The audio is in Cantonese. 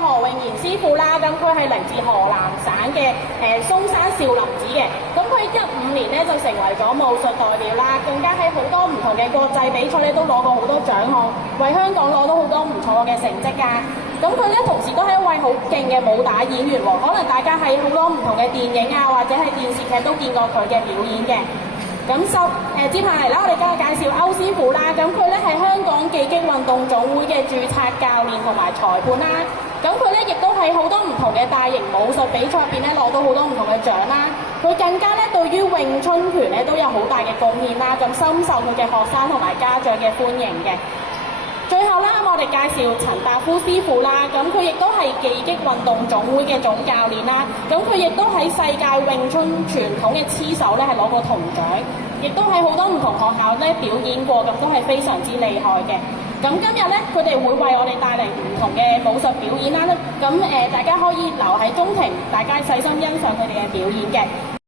何永賢師傅啦，咁佢係嚟自河南省嘅嵩山少林寺嘅。咁佢15年咧就成為咗武術代表啦，更加喺好多唔同嘅國際比賽咧都攞過好多獎項，為香港攞到好多唔錯嘅成績㗎。咁佢咧同時都係一位好勁嘅武打演員喎，可能大家喺好多唔同嘅電影啊或者係電視劇都見過佢嘅表演嘅。咁接下嚟啦，我哋今日介紹歐師傅啦。咁佢咧係香港技擊運動總會嘅註冊教練同埋裁判啦。咁佢咧亦都喺好多唔同嘅大型武術比賽入邊咧攞到好多唔同嘅獎啦。佢更加咧對於詠春拳咧都有好大嘅貢獻啦，咁深受佢嘅學生同埋家長嘅歡迎嘅。最後啦，我哋介紹陳達夫師傅啦，咁佢亦都係技擊運動總會嘅總教練啦，咁佢亦都喺世界詠春傳統嘅黐手咧係攞過銅獎，亦都喺好多唔同學校咧表演過，咁都係非常之厲害嘅。咁今日咧，佢哋會為我哋帶嚟唔同嘅武術表演啦，咁大家可以留喺中庭，大家細心欣賞佢哋嘅表演嘅。